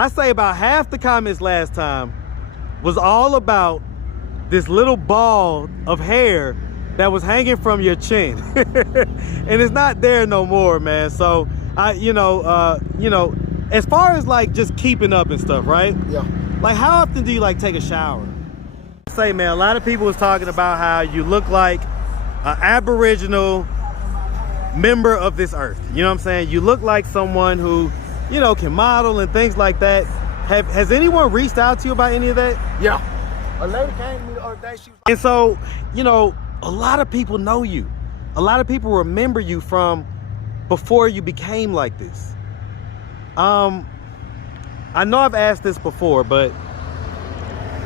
I say about half the comments last time was all about this little ball of hair that was hanging from your chin. And it's not there no more, man. So as far as like just keeping up and stuff, right? Yeah. Like how often do you like take a shower? Say, man, a lot of people was talking about how you look like an Aboriginal member of this earth. You know what I'm saying? You look like someone who, can model and things like that. Has anyone reached out to you about any of that? Yeah. A lady came to me the other day. She was and so, a lot of people know you. A lot of people remember you from before you became like this. I know I've asked this before, but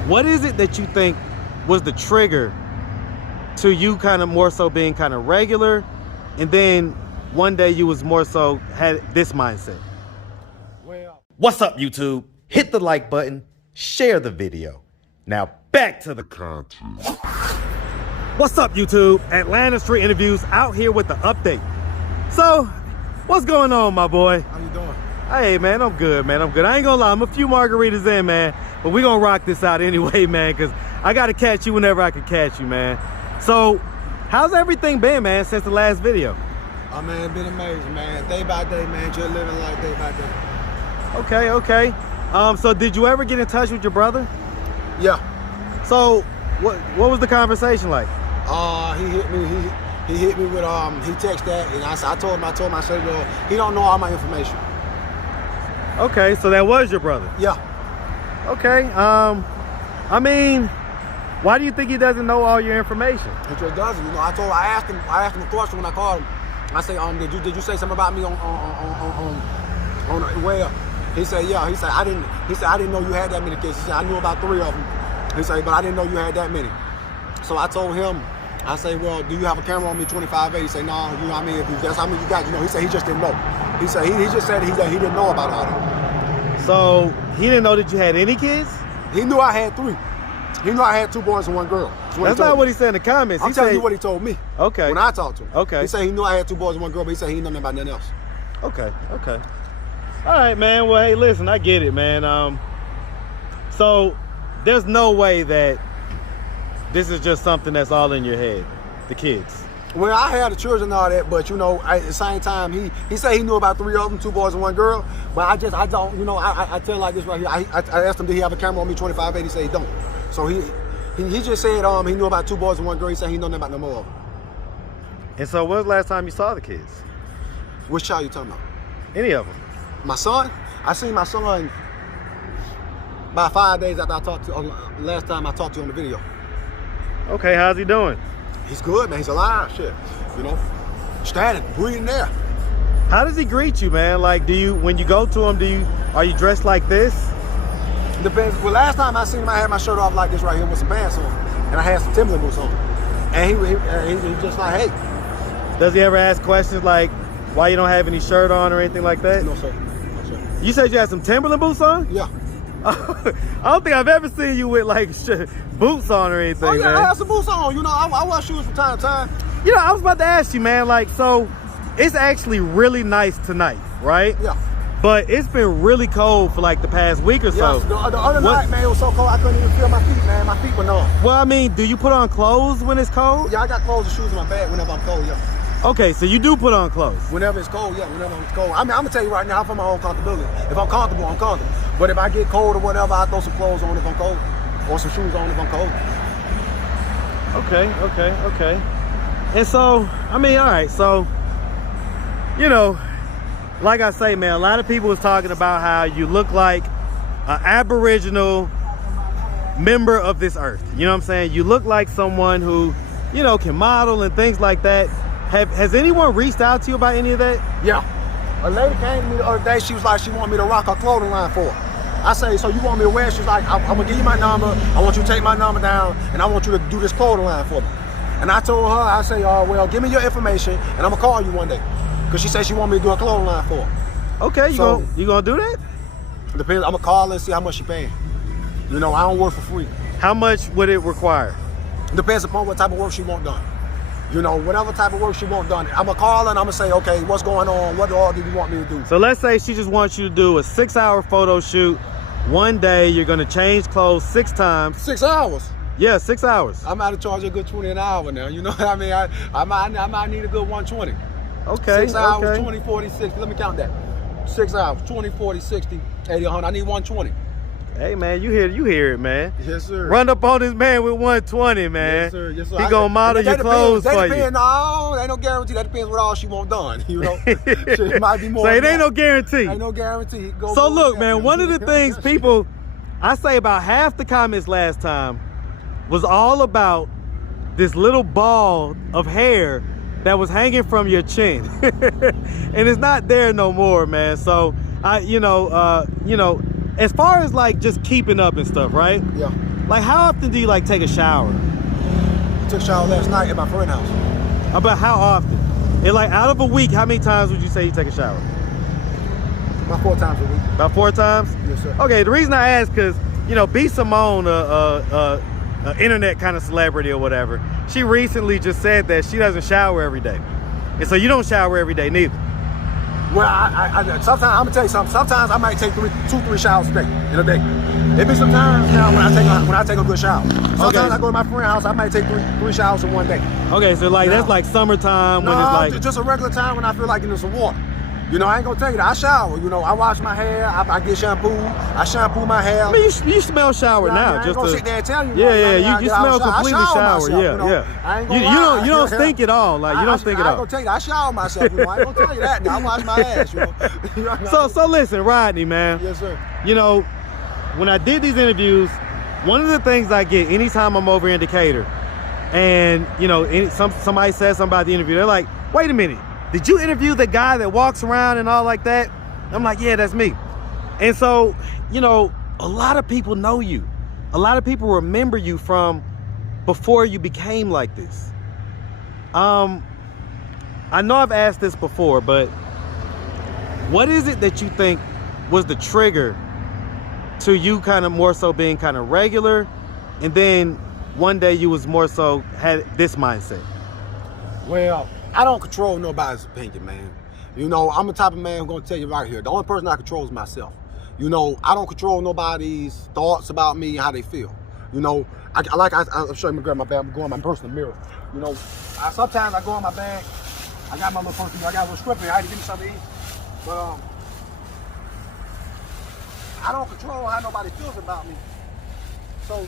what is it that you think was the trigger to you kind of more so being kind of regular, and then one day you was more so had this mindset? well. What's up, YouTube? Hit the like button, share the video. Now back to the content. What's up, YouTube? Atlanta Street Interviews out here with the update. So, what's going on, my boy? How you doing? Hey, man, I'm good, man. I'm good. I ain't gonna lie, I'm a few margaritas in, man. But we gonna rock this out anyway, man, because I gotta catch you whenever I can catch you, man. So, how's everything been, man, since the last video? Oh, man, it's been amazing, man. Day by day, man. Just living life day by day. Okay. So did you ever get in touch with your brother? Yeah. So, what was the conversation like? He hit me. He hit me with he texted that, and I told him, I said, well, he don't know all my information. Okay, so that was your brother. Yeah. Okay. I mean, why do you think he doesn't know all your information? He just doesn't. I asked him a question when I called him. I say, did you say something about me on well? He said, yeah. He said, I didn't know you had that many kids. He said, I knew about 3 of them. He said, but I didn't know you had that many. So I told him, I say, well, do you have a camera on me 25/8? He said, no, you know what I mean? If that's how many you got, he said he just didn't know. He said he just said he didn't know about all that. So he didn't know that you had any kids? He knew I had 3. He knew I had 2 boys and 1 girl. That's not what he said in the comments. I'm telling you what he told me. Okay. When I talked to him. Okay. He said he knew I had 2 boys and 1 girl, but he said he didn't know nothing about nothing else. Okay. All right, man. Well, hey, listen, I get it, man. So there's no way that this is just something that's all in your head, the kids. Well, I had the children and all that, but at the same time, he said he knew about 3 of them, 2 boys and 1 girl. But I don't, I tell like this right here. I asked him, did he have a camera on me 25/8? He said he don't. So he just said he knew about 2 boys and 1 girl. He said he know nothing about no more of them. And so when was the last time you saw the kids? Which child you talking about? Any of them? My son? I seen my son about 5 days after I talked to last time I talked to you on the video. Okay, how's he doing? He's good, man. He's alive, shit. Standing, breathing there. How does he greet you, man? Like, when you go to him, are you dressed like this? Depends. Well, last time I seen him, I had my shirt off like this right here with some pants on, and I had some Timberland boots on. And he was just like, hey. Does he ever ask questions like, why you don't have any shirt on or anything like that? No, sir. You said you had some Timberland boots on? Yeah. I don't think I've ever seen you with like boots on or anything. Oh yeah, man. I have some boots on. I wear shoes from time to time. I was about to ask you, man. Like, so it's actually really nice tonight, right? Yeah. But it's been really cold for like the past week or so. Yeah. The other night, man, it was so cold I couldn't even feel my feet, man. My feet were numb. Well, I mean, do you put on clothes when it's cold? Yeah, I got clothes and shoes in my bag whenever I'm cold. Yeah. Okay, so you do put on clothes. Whenever it's cold, yeah. Whenever it's cold. I'm gonna tell you right now, I'm for my own comfortability. If I'm comfortable, I'm comfortable. But if I get cold or whatever, I throw some clothes on if I'm cold, or some shoes on if I'm cold. Okay. And so, I mean, all right. So, like I say, man, a lot of people was talking about how you look like an Aboriginal member of this earth. You know what I'm saying? You look like someone who, can model and things like that. Has anyone reached out to you about any of that? Yeah. A lady came to me the other day. She was like, she wanted me to rock her clothing line for her. I say, so you want me to wear? She's like, I'm gonna give you my number. I want you to take my number down, and I want you to do this clothing line for me. And I told her, I say, well, give me your information, and I'm gonna call you one day. Because she said she want me to do a clothing line for her. Okay, you gonna do that? Depends. I'm gonna call her and see how much she paying. I don't work for free. How much would it require? Depends upon what type of work she want done. You know, whatever type of work she wants done. I'm going to call her and I'm going to say, okay, what's going on? What all do you want me to do? So let's say she just wants you to do a 6-hour photo shoot. One day you're going to change clothes 6 times. 6 hours? Yeah, 6 hours. I'm out to charge a good 20 an hour now. You know what I mean? I might need a good 120. Okay. 6 hours, okay. 20, 40, 60. Let me count that. 6 hours, 20, 40, 60, 80, 100. I need 120. Hey man, you hear it, man. Yes, sir. Run up on this man with 120, man. Yes, sir. Yes, sir. He gonna model your clothes for you. No, ain't no guarantee. That depends what all she want done. You know, it might be more. So it ain't no guarantee. Ain't no guarantee. So look, man, one of the things people, I say about half the comments last time was all about this little ball of hair that was hanging from your chin, and it's not there no more, man. So you know. As far as like just keeping up and stuff, right? Yeah. Like how often do you like take a shower? I took a shower last night at my friend's house. About how often? And like out of a week, how many times would you say you take a shower? About 4 times a week. About 4 times? Yes, sir. Okay, the reason I ask because, you know, B. Simone, internet kind of celebrity or whatever, she recently just said that she doesn't shower every day. And so you don't shower every day neither. Well, I sometimes, I'm gonna tell you something. Sometimes I might take 2-3 showers a day in a day. There be some times now when I take a good shower. Sometimes I go to my friend's house, I might take 3 showers in one day. Okay, so like that's like summertime when it's like just a regular time when I feel like getting some water. You know, I ain't gonna tell you that. I shower. You know, I wash my hair. I get shampoo. I shampoo my hair. I mean, you smell shower now. I ain't gonna sit there and tell you. Yeah, you smell completely shower. Yeah. I ain't gonna you don't stink at all. Like you don't stink at all. I ain't gonna tell you that. I shower myself. You know, I ain't gonna tell you that. Now I wash my ass. You know. So listen, Rodney, man. Yes, sir. You know, when I did these interviews, one of the things I get anytime I'm over in Decatur, and you know, somebody says something about the interview, they're like, "Wait a minute. Did you interview the guy that walks around and all like that?" I'm like, yeah, that's me. And so, you know, a lot of people know you. A lot of people remember you from before you became like this. I know I've asked this before, but what is it that you think was the trigger to you kind of more so being kind of regular, and then one day you was more so had this mindset? Well, I don't control nobody's opinion, man. You know, I'm the type of man who's gonna tell you right here. The only person I control is myself. You know, I don't control nobody's thoughts about me, how they feel. You know, I'm sure I'm gonna grab my bag, I'm going my personal mirror. You know, sometimes I go in my bag, I got my little personal mirror, I got a little strip here, I had to give me something to eat. But I don't control how nobody feels about me. So,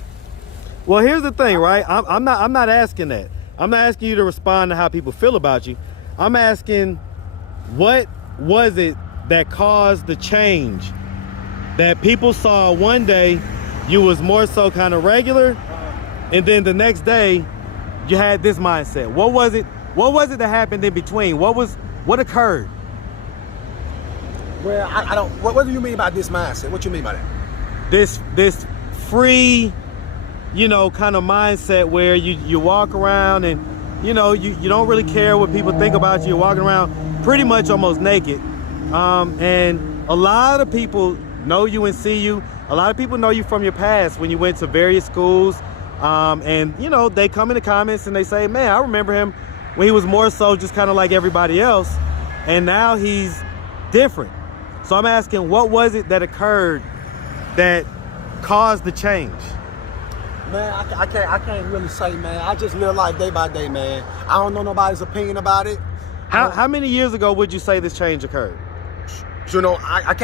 well, here's the thing, right? I'm not asking that. I'm not asking you to respond to how people feel about you. I'm asking, what was it that caused the change that people saw one day you was more so kind of regular, and then the next day you had this mindset? What was it that happened in between? What occurred? Well, I don't, what do you mean by this mindset? What you mean by that? This free, you know, kind of mindset where you walk around and, you know, you don't really care what people think about you. You're walking around pretty much almost naked. And a lot of people know you and see you. A lot of people know you from your past when you went to various schools. And, you know, they come in the comments and they say, man, I remember him when he was more so just kind of like everybody else. And now he's different. So I'm asking, what was it that occurred that caused the change? Man, I can't really say, man. I just live life day by day, man. I don't know nobody's opinion about it. How many years ago would you say this change occurred? You know, I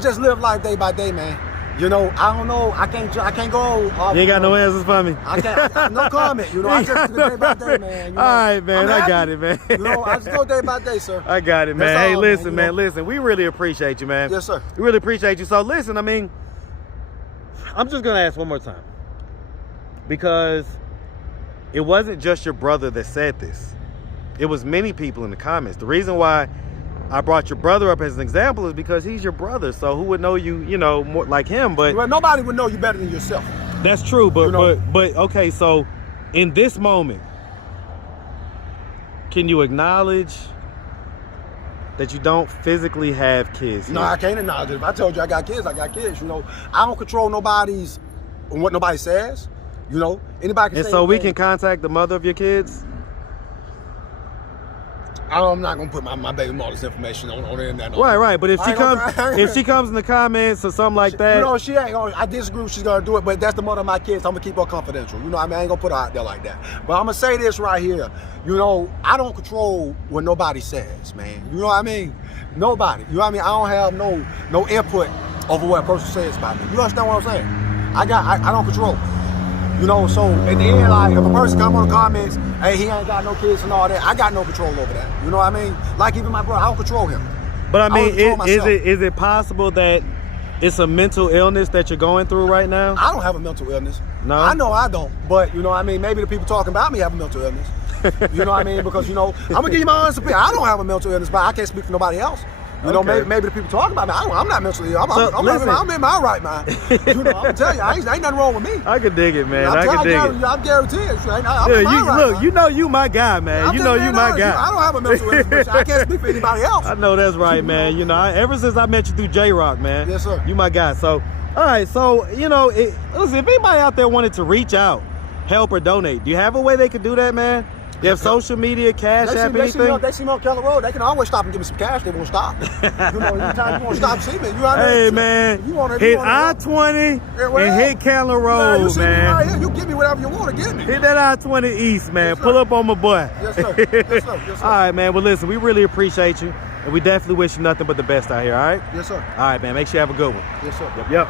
just live life day by day, man. You know, I don't know. I can't go. You ain't got no answers for me? I can't, no comment. You know, I just go day by day, man. You know, all right, man. I got it, man. You know, I just go day by day, sir. I got it, man. That's Hey, all, listen, man. Listen. We really appreciate you, man. Yes, sir. We really appreciate you. So listen, I mean, I'm just gonna ask one more time, because it wasn't just your brother that said this. It was many people in the comments. The reason why I brought your brother up as an example is because he's your brother. So who would know you, you know, more like him? But well, nobody would know you better than yourself. That's true. But you know? but okay. So in this moment, can you acknowledge that you don't physically have kids? No, I can't acknowledge it. If I told you I got kids, I got kids. You know, I don't control what nobody says. You know, anybody can And say so we anything. can contact the mother of your kids? I'm not gonna put my baby mother's information on the internet. No. Right. But if she I ain't gonna- comes, if she comes in the comments or something like that, You know, she ain't gonna, I disagree if she's gonna do it, but that's the mother of my kids. I'm gonna keep her confidential. You know what I mean? I ain't gonna put her out there like that. But I'm gonna say this right here. You know, I don't control what nobody says, man. You know what I mean? Nobody. You know what I mean? I don't have no input over what a person says about me. You understand what I'm saying? I don't control. You know, so in the end, like, if a person come on the comments, hey, he ain't got no kids and all that, I got no control over that. You know what I mean? Like even my brother, I don't control him. but I mean, control myself. is it possible that it's a mental illness that you're going through right now? I don't have a mental illness. No? I know I don't. But, you know what I mean? Maybe the people talking about me have a mental illness. You know what I mean? Because, you know, I'm going to give you my honest opinion. I don't have a mental illness, but I can't speak for nobody else. You know, Okay. maybe the people talking about me, I'm not mentally ill. Listen. I'm in my right mind. You know, I'm going to tell you, ain't nothing wrong with me. I can dig it, man. I'm I can dig it. I'm guaranteed. I'm Yeah, in my right look, mind. you know you my guy, man. I'm You know just you being my honest. guy. I don't have a mental illness, but I can't speak for anybody else. I know that's right, man. You know, ever since I met you through J-Rock, man. Yes, sir. You my guy. So, all right. So, you know, listen, if anybody out there wanted to reach out, help or donate, do you have a way they could do that, man? You have social media, Cash App, They see me anything? on Keller Road. They can always stop and give me some cash. They won't stop. You know, anytime you want to stop and see me, you know what I mean? Hey, man. You wanna, Hit you wanna, I-20 Yeah, well, and hit Candler you Road, see me man. right here. You give me whatever you want to give me. Hit that I-20 East, man. Yes, sir. Pull up on my boy. Yes, sir. Yes, sir. Yes, sir. All right, man. Well, listen, we really appreciate you. And we definitely wish you nothing but the best out here, all right? Yes, sir. All right, man. Make sure you have a good one. Yes, sir. Yep.